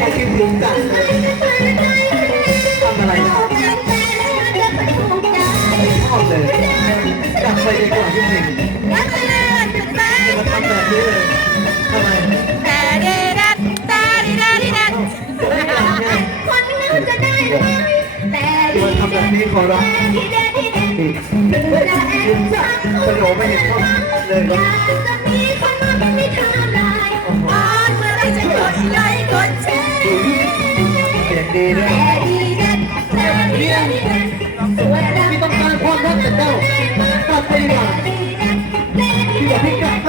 ขาคิดถึงจังเลยทำอะไรนะชอเลยกลับไปดีกว่าพี่หนึ่ง แต่ฉันเป็นแฟนมาทำแบบนี้เลยทำไมแต่เดดัดแต่ดีดัดดีดัดคนนึงจะได้ไม่ทำแบบนี้ขอร้องที่เด็ดที่เด็ดนี่จะแอบชักสโนไม่เห็นชอบเลยว่าจะมีคนมาไม่ทำลายอเมื่อไรจะกดไลค์กดแชร์เสียงดีด้วยแต่ดีเด็ดแต่เด็ดดีเด็ดสวยดังพี่ต้องการความรักจากเจ้ากลับไปดีกว่าพี่อยากให้กลับไป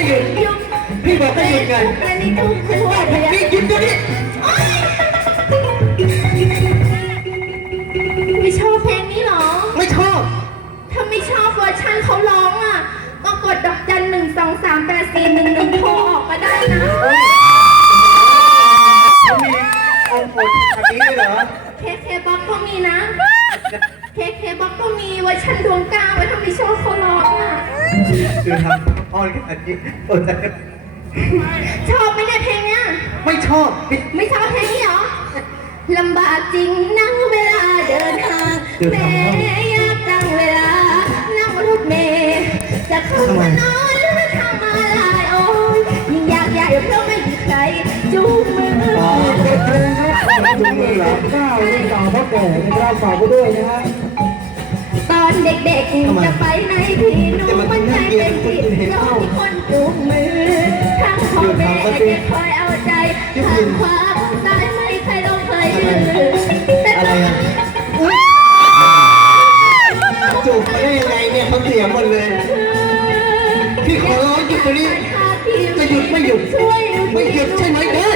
ไม่หยุดพี่บอกให้หยุดไงอันนี้ต้องคือว่าพยาพี่หยุดตัวนี้ไม่ชอบเพลงนี้หรอ ไม่ชอบ ถ้าไม่ชอบเวอร์ชันเขาร้องอะ ก็กดดอกจันหนึ่งสองสามแปดสี่หนึ่งหนึ่งโทรออกมาได้นะเขามีองค์ผลอันนี้เลยเหรอ เคเคบ็อกก็มีนะ เคเคบ็อกก็มีเวอร์ชันดวงกลางไว้ถ้าไม่ชอบเขาร้องอะคือทำอ้ อนขนาดนี้โอ้แต่ชอบไหมเนี่ยเพลงเนี้ยไม่ชอบพี่ไม่ชอบเพลงนี้เหรอลำบากจริงนั่งเวลาเดินทางแม้ยากจังเวลา นั่งรถเมล์จะเข้ามานอนหรือทำอะไรโอ้ยยิ่งยากใหญ่เพราะไม่มีใครจูงมืออ๋อเป็นเพลงครับของถุงมือเหรอข้าวลูกสาวพ่อแก่นะครับฝากไปด้วยนะฮะตอนเด็กๆจะไปไหนพี่หนูมั นใจเป็นเข้าะมีคนจูงมือทั้งพ่อแม่จะคอยเอาใจทางขวาทางซ้ายไม่เคยลงเคยยืนอะไรอนนี้จูบมาได้ยังไงเนี่ยเขาเสียหมดเลยพี่ขอร้องหยุดตรงนี้จะหยุดไม่หยุดไม่หยุดใช่ไหมเด้อ